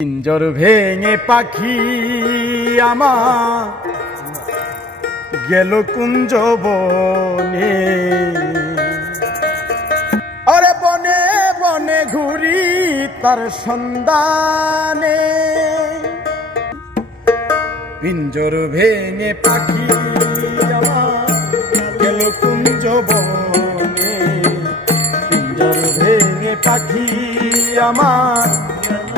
পিঞ্জর ভেঙে পাখি আমার গেল কুঞ্জ বনে, আরে বনে বনে ঘুরি তার সন্ধানে। পিঞ্জর ভেঙে পাখি আমার গেল কুঞ্জ বনে, পিঞ্জর ভেঙে পাখি আমার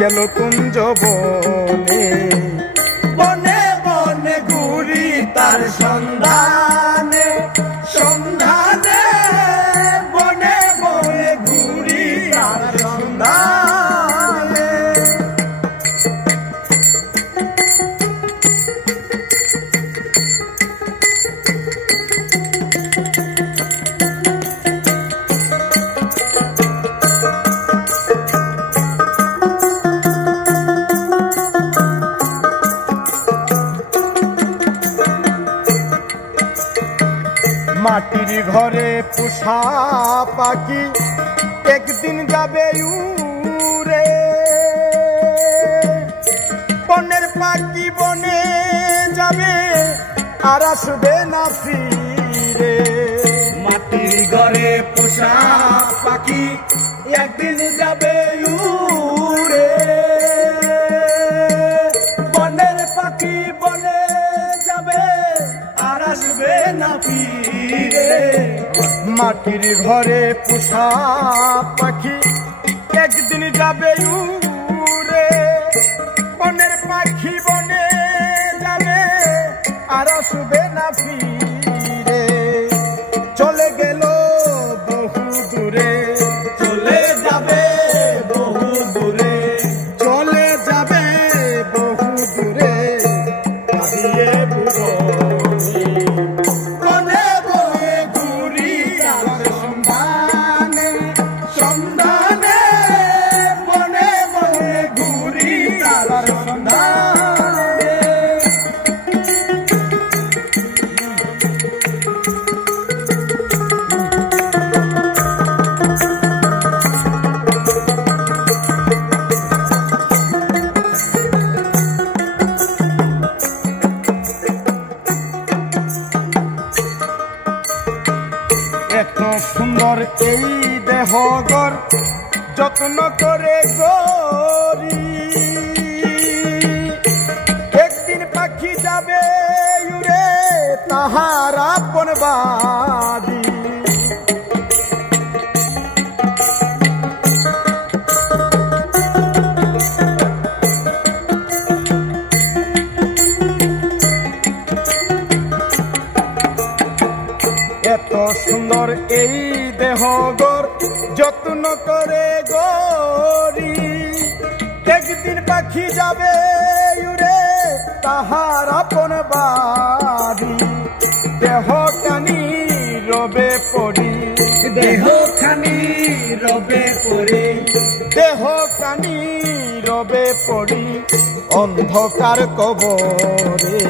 গেল কুঞ্জ বনে, বনে বনে ঘুরি তার সন্ধানে সন্ধানে, বনে বনে ঘুরি তার সন্ধানে। মাটির ঘরে পোষা পাখি একদিন যাবে উড়ে, বনের পাখি বনে যাবে আর আসবে না ফিরে। মাটির ঘরে পোষা পাখি একদিন যাবে উড়ে, বনের পাখি বনে যাবে আর আসবে না ফিরে। মাটির ঘরে পোষা পাখি একদিন যাবে উড়ে, বনের পাখি বনে যাবে আর আসবে না ফিরে। চলে গেল বহু দূরে, চলে যাবে বহু দূরে, চলে যাবে বহু দূরে, কাঁদিয়ে বুড়ো বনে বনে ঘুরি তার সন্ধানে সন্ধানে, বনে বনে ঘুরি তার সন্ধানে। এত সুন্দর এই দেহগর যত্ন করে গরি, একদিন পাখি যাবে উড়ে তাহার আপন বাড়ি। এত সুন্দর এই দেহগর যত্ন করে গরি, একদিন পাখি যাবে উড়ে তাহার আপন বাড়ি। দেহ কানি রবে পড়ি, দেহ খানি রবে পড়ে, দেহ কানি রবে পড়ি অন্ধকার কবরে।